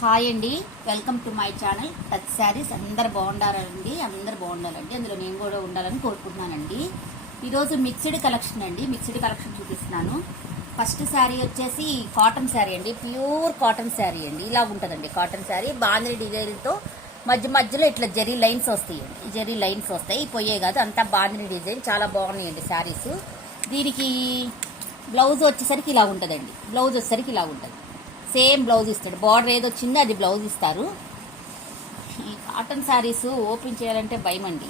Hi అండి, welcome to my channel touch saris. అందరు బాగుండాలండి, అందులో నేను కూడా ఉండాలని కోరుకుంటున్నానండి. ఈరోజు మిక్స్డ్ కలెక్షన్ అండి, మిక్స్డ్ కలెక్షన్ చూపిస్తున్నాను. ఫస్ట్ శారీ వచ్చేసి కాటన్ శారీ అండి, ప్యూర్ కాటన్ శారీ అండి. ఇలా ఉంటుందండి కాటన్ శారీ, బాందిని డిజైన్తో మధ్యలో ఇట్లా జరీ లైన్స్ వస్తాయండి. ఈ జరీ లైన్స్ వస్తాయి, పోయే కాదు, అంతా బాందిని డిజైన్. చాలా బాగున్నాయండి శారీస్. దీనికి బ్లౌజ్ వచ్చేసరికి ఇలా ఉంటుందండి, బ్లౌజ్ వచ్చేసరికి ఇలా ఉంటుంది. సేమ్ బ్లౌజ్ ఇస్తాడు, బార్డర్ ఏది వచ్చిందో అది బ్లౌజ్ ఇస్తారు. ఈ కాటన్ శారీస్ ఓపెన్ చేయాలంటే భయం అండి.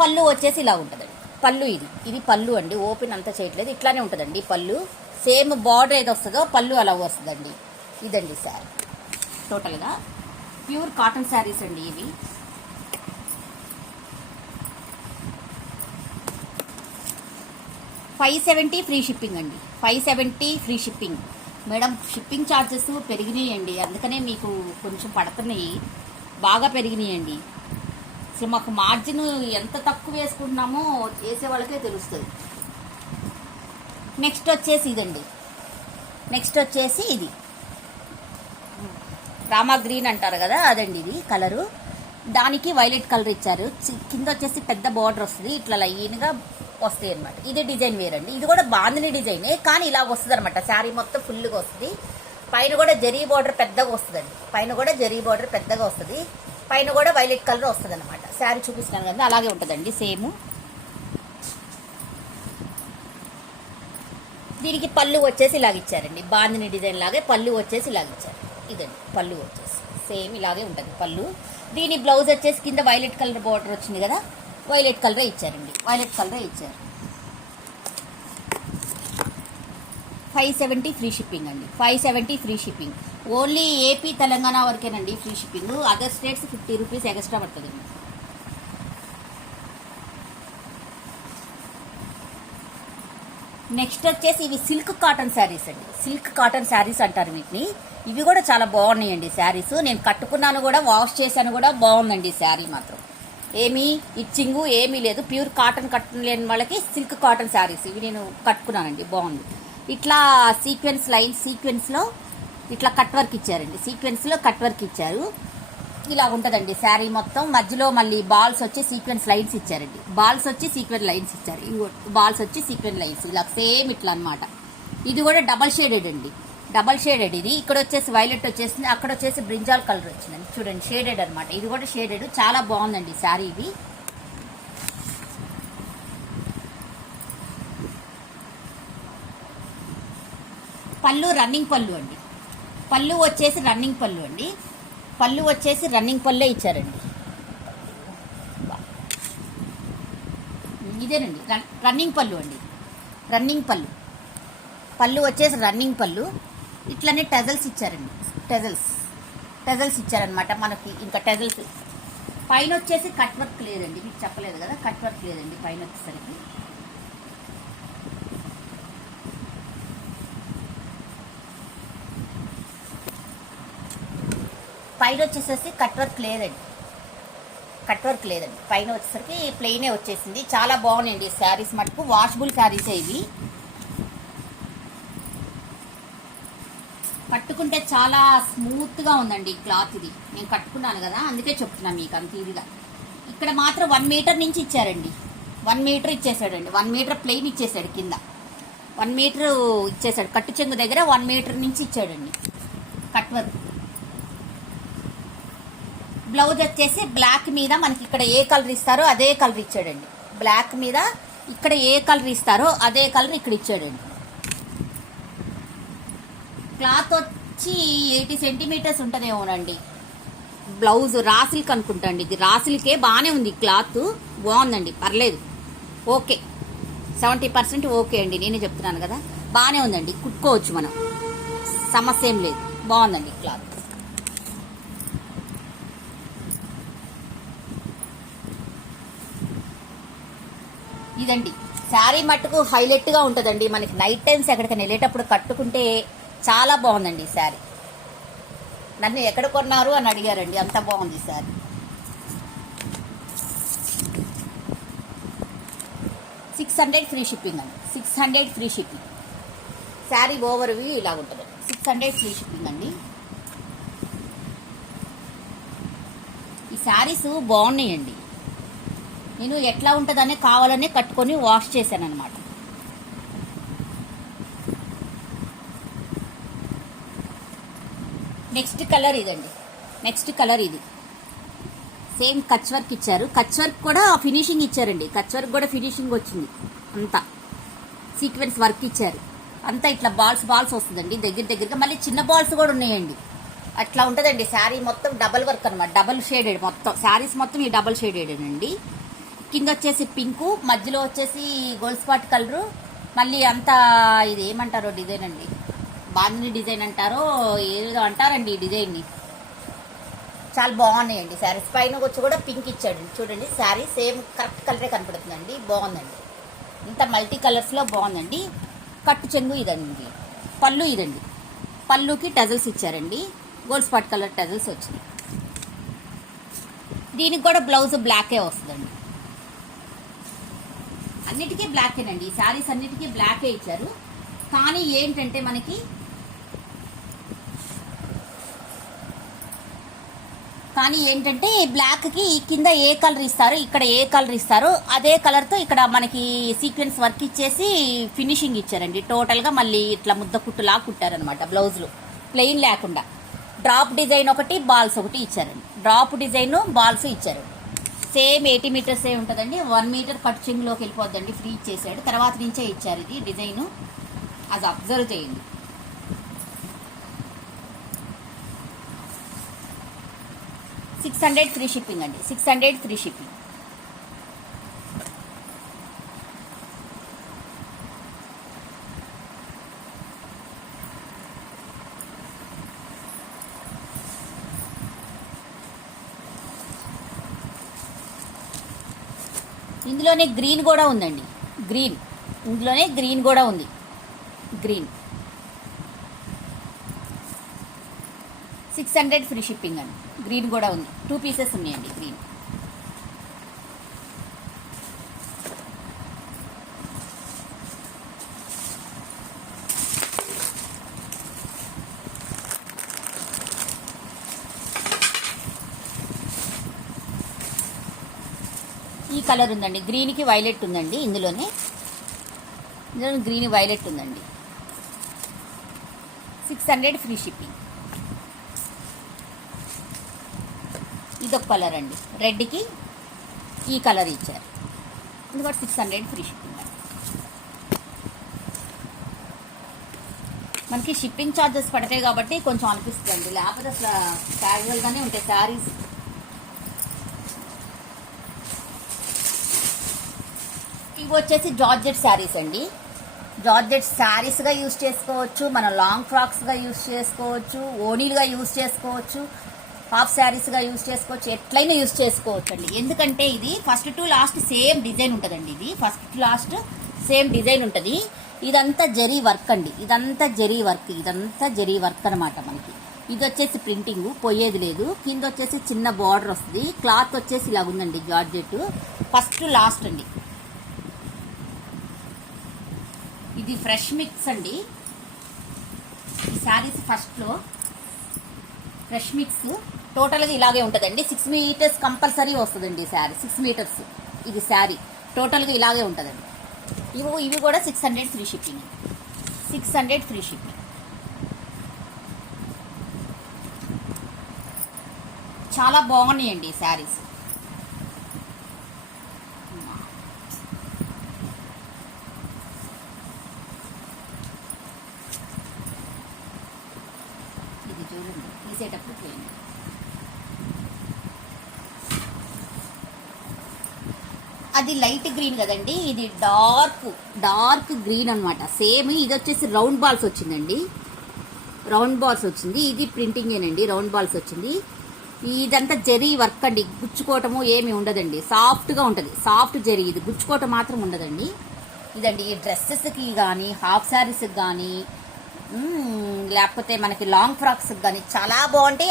పళ్ళు వచ్చేసి ఇలా ఉంటుందండి, పళ్ళు ఇది పళ్ళు అండి. ఓపెన్ అంతా చేయట్లేదు, ఇట్లానే ఉంటుందండి పళ్ళు. సేమ్ బార్డర్ ఏది వస్తుందో పళ్ళు అలా వస్తుందండి. ఇదండి శారీ టోటల్గా ప్యూర్ కాటన్ శారీస్ అండి ఇవి. $570 ఫ్రీ షిప్పింగ్ అండి, $570 free shipping. Madam shipping charges పెరిగినాయండి, అందుకనే మీకు కొంచెం పడుతున్నాయి, బాగా పెరిగినాయండి. అసలు మాకు మార్జిన్ ఎంత తక్కువ వేసుకుంటున్నామో చేసే వాళ్ళకే తెలుస్తుంది. నెక్స్ట్ వచ్చేసి ఇదండి, నెక్స్ట్ వచ్చేసి ఇది రామా గ్రీన్ అంటారు కదా, అదండి ఇది కలరు. దానికి వైలెట్ కలర్ ఇచ్చారు. కింద వచ్చేసి పెద్ద బార్డర్ వస్తుంది, ఇట్లా లైన్గా వస్తాయి అనమాట. ఇది డిజైన్ వేరండి, ఇది కూడా బాందిని డిజైనే, కానీ ఇలా వస్తుంది అనమాట. శారీ మొత్తం ఫుల్గా వస్తుంది. పైన కూడా జరీ బార్డర్ పెద్దగా వస్తుందండి, పైన కూడా జరీ బార్డర్ పెద్దగా వస్తుంది, పైన కూడా వైలెట్ కలర్ వస్తుంది అనమాట. శారీ చూపిస్తాను కదా, అలాగే ఉంటుందండి సేమ్. దీనికి పళ్ళు వచ్చేసి ఇలాగ ఇచ్చారండి, బాందిని డిజైన్ లాగే పళ్ళు వచ్చేసి ఇలాగ ఇచ్చారు. ఇదండి పళ్ళు వచ్చేసి సేమ్ ఇలాగే ఉంటుంది పళ్ళు. దీని బ్లౌజ్ వచ్చేసి కింద వైలెట్ కలర్ బార్డర్ వచ్చింది కదా, వైలెట్ కలరే ఇచ్చారండి, వైలెట్ కలరే ఇచ్చారు. $570 ఫ్రీ షిప్పింగ్ అండి, $570 free shipping. Only AP Telangana వరకేనండి free shipping. Other states ₹50 extra పడుతుందండి. నెక్స్ట్ వచ్చేసి ఇవి సిల్క్ కాటన్ శారీస్ అండి, సిల్క్ కాటన్ శారీస్ అంటారు వీటిని. ఇవి కూడా చాలా బాగున్నాయండి శారీస్. నేను కట్టుకున్నాను కూడా, వాష్ చేశాను కూడా, బాగుందండి శారీ మాత్రం. ఏమీ ఇచ్చింగు ఏమీ లేదు, ప్యూర్ కాటన్ కట్టలేని వాళ్ళకి సిల్క్ కాటన్ శారీస్ ఇవి నేను కట్టుకున్నానండి, బాగుంది. ఇట్లా సీక్వెన్స్ లైన్, సీక్వెన్స్లో ఇట్లా కట్ వర్క్ ఇచ్చారండి, సీక్వెన్స్లో కట్ వర్క్ ఇచ్చారు. ఇలా ఉంటుందండి శారీ మొత్తం. మధ్యలో మళ్ళీ బాల్స్ వచ్చి సీక్వెన్స్ లైన్స్ ఇచ్చారండి, బాల్స్ వచ్చి సీక్వెన్స్ లైన్స్ ఇచ్చారు. బాల్స్ వచ్చి సీక్వెన్స్ లైన్స్ ఇలా సేమ్ ఇట్లా అనమాట. ఇది కూడా డబల్ షేడెడ్ అండి, డబల్ షేడెడ్. ఇది ఇక్కడ వచ్చేసి వైలెట్ వచ్చేసింది, అక్కడ వచ్చేసి బ్రింజాల్ కలర్ వచ్చిందండి. చూడండి షేడెడ్ అనమాట, ఇది కూడా షేడెడ్. చాలా బాగుందండి శారీ ఇది. పళ్ళు రన్నింగ్ పళ్ళు అండి, పళ్ళు వచ్చేసి రన్నింగ్ పళ్ళు అండి, పళ్ళు వచ్చేసి రన్నింగ్ పళ్ళే ఇచ్చారండి. ఇదేనండి రన్నింగ్ పళ్ళు అండి, రన్నింగ్ పళ్ళు. పళ్ళు వచ్చేసి రన్నింగ్ పళ్ళు. ఇట్లనే టెజల్స్ ఇచ్చారండి, టెజల్స్ ఇచ్చారనమాట మనకి. ఇంకా టెజల్స్ పైన వచ్చేసి కట్ వర్క్ లేదండి, మీకు చెప్పలేదు కదా, కట్ వర్క్ లేదండి పైన వచ్చేసరికి. పైన వచ్చేసరికి కట్ వర్క్ లేదండి, పైన వచ్చేసరికి ప్లెయినే వచ్చేసింది. చాలా బాగున్నాయండి శారీస్ మటుకు, వాషబుల్ శారీసే ఇవి. కట్టుకుంటే చాలా స్మూత్గా ఉందండి క్లాత్. ఇది నేను కట్టుకున్నాను కదా, అందుకే చెప్తున్నాను మీకు అంత ఇదిగా. ఇక్కడ మాత్రం 1 మీటర్ నుంచి ఇచ్చారండి, 1 మీటర్ ఇచ్చేసాడండి, 1 మీటర్ ప్లెయిన్ ఇచ్చేసాడు. కింద 1 మీటర్ ఇచ్చేసాడు, కట్టు చెంగు దగ్గర 1 మీటర్ నుంచి ఇచ్చాడండి కట్ వర్క్. బ్లౌజ్ వచ్చేసి బ్లాక్ మీద మనకి ఇక్కడ ఏ కలర్ ఇస్తారో అదే కలర్ ఇచ్చాడండి, బ్లాక్ మీద ఇక్కడ ఏ కలర్ ఇస్తారో అదే కలర్ ఇక్కడ ఇచ్చాడండి. క్లాత్ వచ్చి 80 సెంటీమీటర్స్ ఉంటుందేమోనండి. బ్లౌజ్ రాసిల్క్ అనుకుంటా అండి, ఇది రాసిల్కే. బాగానే ఉంది క్లాత్, బాగుందండి, పర్లేదు, ఓకే. 70% ఓకే అండి, నేనే చెప్తున్నాను కదా, బాగానే ఉందండి, కుట్టుకోవచ్చు మనం, సమస్య ఏం లేదు, బాగుందండి క్లాత్. ఇదండి శారీ మట్టుకు హైలైట్గా ఉంటుందండి. మనకి నైట్ టైమ్స్ ఎక్కడికైనా వెళ్ళేటప్పుడు కట్టుకుంటే చాలా బాగుందండి శారీ. నన్ను ఎక్కడ కొన్నారు అని అడిగారండి, అంత బాగుంది శారీ. $600 ఫ్రీ షిప్పింగ్ అండి, 600 free shipping. Sari over view ఇలా ఉంటుంది. 600 ఫ్రీ షిప్పింగ్ అండి. ఈ శారీస్ బాగున్నాయండి. నేను ఎట్లా ఉంటుందనే కావాలనే కట్టుకొని వాష్ చేశాను అనమాట. నెక్స్ట్ కలర్ ఇదండి. నెక్స్ట్ కలర్ ఇది. సేమ్ కచ్ వర్క్ ఇచ్చారు. కచ్ వర్క్ కూడా ఫినిషింగ్ ఇచ్చారండి. కచ్ వర్క్ కూడా ఫినిషింగ్ వచ్చింది. అంతా సీక్వెన్స్ వర్క్ ఇచ్చారు. అంతా ఇట్లా బాల్స్ బాల్స్ వస్తుందండి దగ్గరగా. మళ్ళీ చిన్న బాల్స్ కూడా ఉన్నాయండి. అట్లా ఉంటుందండి శారీ మొత్తం. డబల్ వర్క్ అనమాట. డబల్ షేడెడ్ మొత్తం శారీస్ మొత్తం ఈ డబల్ షేడెడ్ అండి. కింద వచ్చేసి పింకు, మధ్యలో వచ్చేసి గోల్డ్ స్పాట్ కలరు. మళ్ళీ అంతా ఇది ఏమంటారో డిజైన్ అండి. బాందిని డిజైన్ అంటారో ఏదో అంటారండి ఈ డిజైన్ని. చాలా బాగున్నాయండి శారీస్. పైన వచ్చి కూడా పింక్ ఇచ్చాడు చూడండి. శారీ సేమ్ కరెక్ట్ కలరే కనపడుతుందండి. బాగుందండి. ఇంత మల్టీ కలర్స్లో బాగుందండి. కట్టు చెంగు ఇదండి. పళ్ళు ఇదండి. పళ్ళుకి టజల్స్ ఇచ్చారండి. గోల్డ్ స్పాట్ కలర్ టజల్స్ వచ్చినాయి. దీనికి కూడా బ్లౌజ్ బ్లాకే వస్తుందండి. అన్నిటికీ బ్లాకేనండి. ఈ శారీస్ అన్నిటికీ బ్లాకే ఇచ్చారు. కానీ ఏంటంటే మనకి ఈ బ్లాక్కి కింద ఏ కలర్ ఇస్తారో ఇక్కడ ఏ కలర్ ఇస్తారో అదే కలర్తో ఇక్కడ మనకి సీక్వెన్స్ వర్క్ ఇచ్చేసి ఫినిషింగ్ ఇచ్చారండి. టోటల్గా మళ్ళీ ఇట్లా ముద్ద కుట్టులా కుట్టారనమాట. బ్లౌజ్లు ప్లెయిన్ లేకుండా డ్రాప్ డిజైన్ ఒకటి, బాల్స్ ఒకటి ఇచ్చారండి. డ్రాప్ డిజైన్ బాల్స్ ఇచ్చారు. సేమ్ 80 మీటర్సే ఉంటుందండి. 1 మీటర్ కట్ చెంగులోకి వెళ్ళిపోద్దండి. ఫ్రీ ఇచ్చేసాడు. తర్వాత నుంచే ఇచ్చారు ఇది డిజైన్. అది అబ్జర్వ్ చేయండి. $600 ఫ్రీ షిప్పింగ్ అండి. 600 ఫ్రీ షిప్పింగ్. ఇందులోనే గ్రీన్ కూడా ఉందండి. ఇందులోనే గ్రీన్ కూడా ఉంది. గ్రీన్ 600 ఫ్రీ షిప్పింగ్ అండి. గ్రీన్ కూడా ఉంది. 2 పీసెస్ ఉన్నాయండి గ్రీన్. ఈ కలర్ ఉందండి. గ్రీన్కి వైలెట్ ఉందండి. ఇందులో గ్రీన్ వైలెట్ ఉందండి. 600 ఫ్రీ షిప్పింగ్. ఇదొక కలర్ అండి. రెడ్కి ఈ కలర్ ఇచ్చారు. ఇది కూడా 600 ఫ్రీ షిప్పింగ్ అండి. మనకి షిప్పింగ్ ఛార్జెస్ పడతాయి కాబట్టి కొంచెం అనిపిస్తుంది. లేకపోతే అసలు క్యాజువల్గానే ఉంటాయి శారీస్. ఇవి వచ్చేసి జార్జెట్ శారీస్ అండి. జార్జెట్ శారీస్గా యూజ్ చేసుకోవచ్చు. మనం లాంగ్ ఫ్రాక్స్గా యూజ్ చేసుకోవచ్చు. ఓనీలుగా యూజ్ చేసుకోవచ్చు. హాఫ్ శారీస్గా యూజ్ చేసుకోవచ్చు. ఎట్లయినా యూజ్ చేసుకోవచ్చు అండి. ఎందుకంటే ఇది first to last same design ఉంటుందండి. ఇది first to last same design ఉంటుంది. ఇదంతా జరీ వర్క్ అండి. ఇదంతా జరీ వర్క్ అనమాట. మనకి ఇది వచ్చేసి ప్రింటింగ్ పోయేది లేదు. కింద వచ్చేసి చిన్న బార్డర్ వస్తుంది. క్లాత్ వచ్చేసి ఇలా ఉందండి. జార్జెట్ ఫస్ట్ టు లాస్ట్ అండి. ఇది ఫ్రెష్ మిక్స్ అండి. ఈ శారీస్ ఫస్ట్లో ఫ్రెష్ మిక్స్ టోటల్గా ఇలాగే ఉంటుందండి. 6 మీటర్స్ కంపల్సరీ వస్తుందండి ఈ శారీ. 6 మీటర్స్ ఇది శారీ టోటల్గా ఇలాగే ఉంటుందండి. ఇవి కూడా 600 ఫ్రీ షిప్పింగ్. 600 free shipping. చాలా బాగున్నాయండి ఈ శారీస్. ఇది చూడండి తీసేటప్పుడు పోయింది. అది లైట్ గ్రీన్ కదండి. ఇది డార్క్ గ్రీన్ అనమాట. సేమ్ ఇది వచ్చేసి రౌండ్ బాల్స్ వచ్చిందండి. రౌండ్ బాల్స్ వచ్చింది. ఇది ప్రింటింగేనండి. రౌండ్ బాల్స్ వచ్చింది. ఇదంతా జరీ వర్క్ అండి. గుచ్చుకోవటము ఏమి ఉండదండి. సాఫ్ట్గా ఉంటుంది. సాఫ్ట్ జరీ. ఇది గుచ్చుకోవటం మాత్రం ఉండదండి. ఇదండి ఈ డ్రెస్సెస్కి కానీ హాఫ్ శారీస్కి కానీ లేకపోతే మనకి లాంగ్ ఫ్రాక్స్కి కానీ చాలా బాగుంటాయి.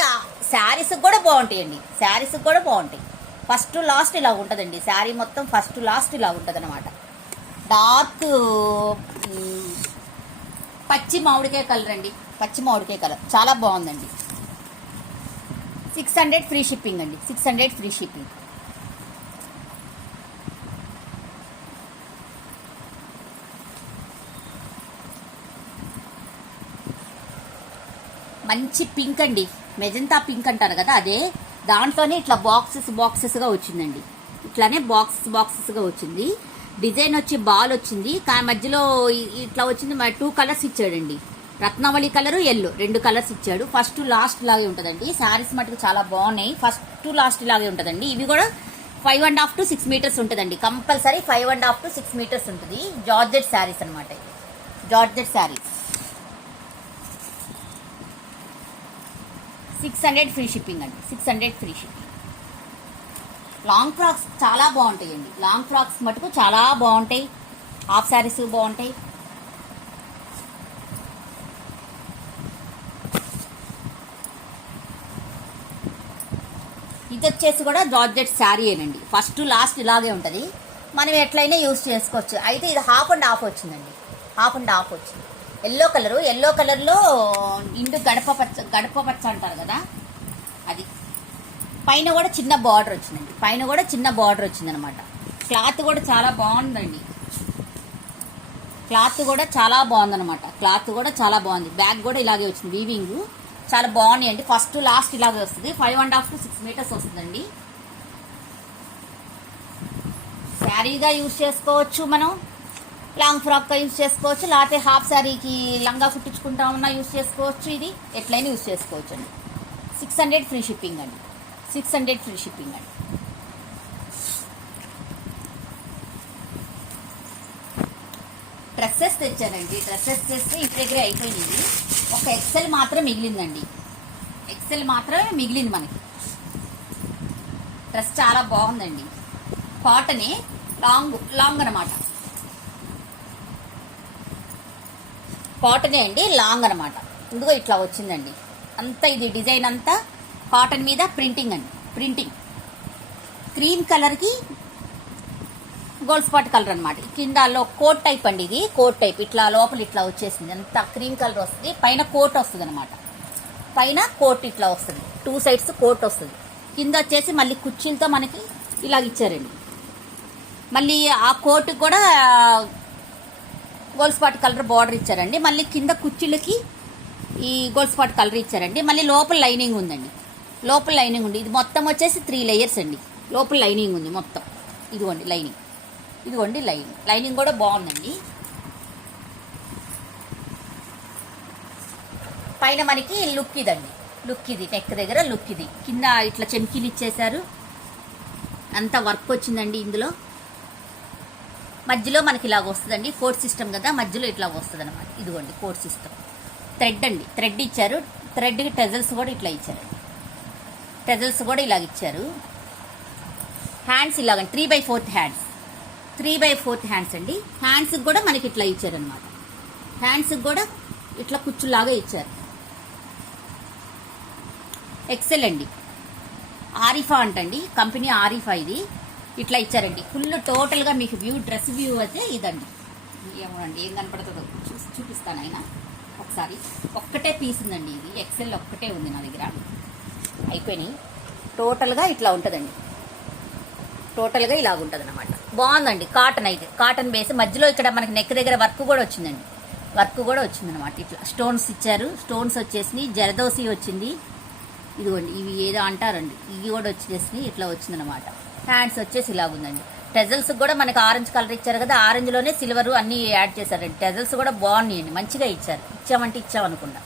శారీస్కి కూడా బాగుంటాయండి. శారీస్కి కూడా బాగుంటాయి. ఫస్ట్ లాస్ట్ ఇలా ఉంటుందండి. శారీ మొత్తం ఫస్ట్ లాస్ట్ ఇలా ఉంటుంది అనమాట. డార్క్ పచ్చి మామిడికాయ కలర్ అండి, పచ్చి మామిడికాయ కలర్ చాలా బాగుందండి. 600 ఫ్రీ షిప్పింగ్ అండి, 600 ఫ్రీ షిప్పింగ్. మంచి పింక్ అండి, మెజంతా పింక్ అంటారు కదా, అదే దాంట్లోనే ఇట్లా బాక్సెస్గా వచ్చిందండి. ఇట్లానే బాక్సెస్గా వచ్చింది. డిజైన్ వచ్చి బాల్ వచ్చింది, కానీ మధ్యలో ఇట్లా వచ్చింది. 2 కలర్స్ ఇచ్చాడండి, రత్నావళి కలరు, ఎల్లో, 2 కలర్స్ ఇచ్చాడు. ఫస్ట్ లాస్ట్ లాగే ఉంటుందండి. శారీస్ మటుకు చాలా బాగున్నాయి, ఫస్ట్ లాస్ట్ లాగే ఉంటుందండి. ఇవి కూడా 5.5 to 6 మీటర్స్ ఉంటుందండి, కంపల్సరీ 5.5 to 6 మీటర్స్ ఉంటుంది. జార్జెట్ శారీస్ అనమాట, జార్జెట్ శారీస్. 600 ఫ్రీ షిప్పింగ్ అండి, 600 ఫ్రీ షిప్పింగ్. లాంగ్ ఫ్రాక్స్ చాలా బాగుంటాయండి, లాంగ్ ఫ్రాక్స్ మటుకు చాలా బాగుంటాయి. హాఫ్ శారీస్ బాగుంటాయి. ఇది వచ్చేసి కూడా జార్జెట్ శారీ ఏనండి, ఫస్ట్ లాస్ట్ ఇలాగే ఉంటుంది. మనం ఎట్లయినా యూజ్ చేసుకోవచ్చు. అయితే ఇది 1/2 వచ్చిందండి, 1/2 వచ్చింది. ఎల్లో కలర్లో ఇండు గడప పచ్చ అంటారు కదా, అది. పైన కూడా చిన్న బార్డర్ వచ్చిందండి, పైన కూడా చిన్న బార్డర్ వచ్చిందనమాట. క్లాత్ కూడా చాలా బాగుందండి, క్లాత్ కూడా చాలా బాగుందనమాట. క్లాత్ కూడా చాలా బాగుంది. బ్యాగ్ కూడా ఇలాగే వచ్చింది, వీవింగ్ చాలా బాగున్నాయండి. ఫస్ట్ లాస్ట్ ఇలాగే వస్తుంది. 5.5 to 6 మీటర్స్ వస్తుందండి. శారీగా యూజ్ చేసుకోవచ్చు, మనం లాంగ్ ఫ్రాక్గా యూజ్ చేసుకోవచ్చు, లేకపోతే హాఫ్ శారీకి లంగా కుట్టించుకుంటా ఉన్నా యూజ్ చేసుకోవచ్చు. ఇది ఎట్లయినా యూజ్ చేసుకోవచ్చు అండి. 600 ఫ్రీ షిప్పింగ్ అండి, 600 ఫ్రీ షిప్పింగ్ అండి. డ్రెస్సెస్ తెచ్చానండి, డ్రెస్సెస్ తెస్తే ఇంటి దగ్గరే అయిపోయింది. ఒక ఎక్సెల్ మాత్రం మిగిలిందండి, ఎక్సెల్ మాత్రమే మిగిలింది మనకి. డ్రెస్ చాలా బాగుందండి, కాటనే, లాంగ్ అనమాట, కాటనే అండి, లాంగ్ అనమాట. ఇదిగో ఇట్లా వచ్చిందండి అంతా. ఇది డిజైన్ అంతా కాటన్ మీద ప్రింటింగ్ అండి, ప్రింటింగ్. క్రీమ్ కలర్కి గోల్డ్ స్పాట్ కలర్ అనమాట. కిందలో కోట్ టైప్ అండి, ఇది కోట్ టైప్. ఇట్లా లోపల ఇట్లా వచ్చేసింది, అంతా క్రీమ్ కలర్ వస్తుంది. పైన కోట్ వస్తుంది అనమాట, పైన కోట్ ఇట్లా వస్తుంది, 2 సైడ్స్ కోట్ వస్తుంది. కింద వచ్చేసి మళ్ళీ కుర్చీలతో మనకి ఇలాగ ఇచ్చారండి. మళ్ళీ ఆ కోట్ కూడా గోల్డ్ స్పాట్ కలర్ బార్డర్ ఇచ్చారండి. మళ్ళీ కింద కుర్చీలకి ఈ గోల్డ్ స్పాట్ కలర్ ఇచ్చారండి. మళ్ళీ లోపల లైనింగ్ ఉందండి, లోపల లైనింగ్ ఉంది. ఇది మొత్తం వచ్చేసి 3 లేయర్స్ అండి. లోపల లైనింగ్ ఉంది మొత్తం. ఇదిగోండి లైనింగ్, ఇదిగోండి లైనింగ్, లైనింగ్ కూడా బాగుందండి. పైన మనకి లుక్ ఇదండి, లుక్ ఇది, నెక్ దగ్గర లుక్ ఇది. కింద ఇట్లా చెమ్కీలు ఇచ్చేసారు, అంతా వర్క్ వచ్చిందండి. ఇందులో మధ్యలో మనకి ఇలాగ వస్తుందండి, కోడ్ సిస్టమ్ కదా, మధ్యలో ఇట్లా వస్తుంది అనమాట. ఇదిగోండి కోడ్ సిస్టమ్. థ్రెడ్ అండి, థ్రెడ్ ఇచ్చారు. థ్రెడ్కి టెజల్స్ కూడా ఇట్లా ఇచ్చారు, టెజల్స్ కూడా ఇలాగ ఇచ్చారు. హ్యాండ్స్ ఇలాగండి, 3/4 హ్యాండ్స్, 3/4 హ్యాండ్స్ అండి. హ్యాండ్స్కి కూడా మనకి ఇట్లా ఇచ్చారనమాట. హ్యాండ్స్కి కూడా ఇట్లా కుచ్చులాగా ఇచ్చారు. ఎక్సెల్ అండి, ఆరిఫా అంటండి, కంపెనీ ఆరిఫా. ఇది ఇట్లా ఇచ్చారండి. ఫుల్ టోటల్గా మీకు వ్యూ, డ్రెస్ వ్యూ అయితే ఇదండి. ఏమోనండి ఏం కనపడుతుందో చూపిస్తాను అయినా ఒకసారి. ఒక్కటే పీస్ ఉందండి, ఇది ఎక్సెల్ ఒక్కటే ఉంది నా దగ్గర, అయిపోయినాయి. టోటల్గా ఇట్లా ఉంటుందండి, టోటల్గా ఇలాగ ఉంటుంది అనమాట. బాగుందండి. కాటన్ అయితే కాటన్ బేస్. మధ్యలో ఇక్కడ మనకి నెక్ దగ్గర వర్క్ కూడా వచ్చిందండి, వర్క్ కూడా వచ్చిందనమాట. ఇట్లా స్టోన్స్ ఇచ్చారు, స్టోన్స్ వచ్చేసి జరదోసి వచ్చింది. ఇదిగోండి ఇవి ఏదో అంటారండి, ఇవి కూడా వచ్చేసి ఇట్లా వచ్చిందనమాట. హ్యాండ్స్ వచ్చేసి ఇలాగుందండి. టెజల్స్ కూడా మనకి ఆరెంజ్ కలర్ ఇచ్చారు కదా, ఆరెంజ్లోనే సిల్వర్ అన్నీ యాడ్ చేశారండి. టెజల్స్ కూడా బాగున్నాయండి, మంచిగా ఇచ్చారు. ఇచ్చామంటే ఇచ్చామనుకుండా.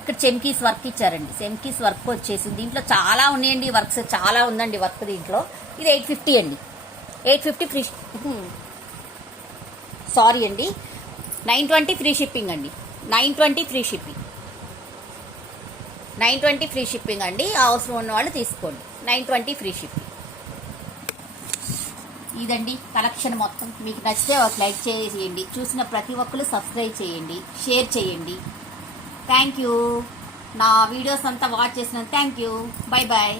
ఇక్కడ చెమ్కీస్ వర్క్ ఇచ్చారండి, చెమ్కీస్ వర్క్ వచ్చేసి. దీంట్లో చాలా ఉన్నాయండి వర్క్స్, చాలా ఉందండి వర్క్ దీంట్లో. ఇది 850 అండి, 850 ఫ్రీ, సారీ అండి, 920 ఫ్రీ షిప్పింగ్ అండి, 920 ఫ్రీ షిప్పింగ్, 920 ఫ్రీ షిప్పింగ్ అండి. అవసరం ఉన్న వాళ్ళు తీసుకోండి, 920 ఫ్రీ షిప్పింగ్. ఇదండి కలెక్షన్ మొత్తం. మీకు నచ్చితే ఒక లైక్ చేయండి, చూసిన ప్రతి ఒక్కరు సబ్స్క్రైబ్ చేయండి, షేర్ చేయండి. Thank you. నా వీడియోస్ అంతా వాచ్ చేసినందుకు థ్యాంక్ యూ. Bye bye.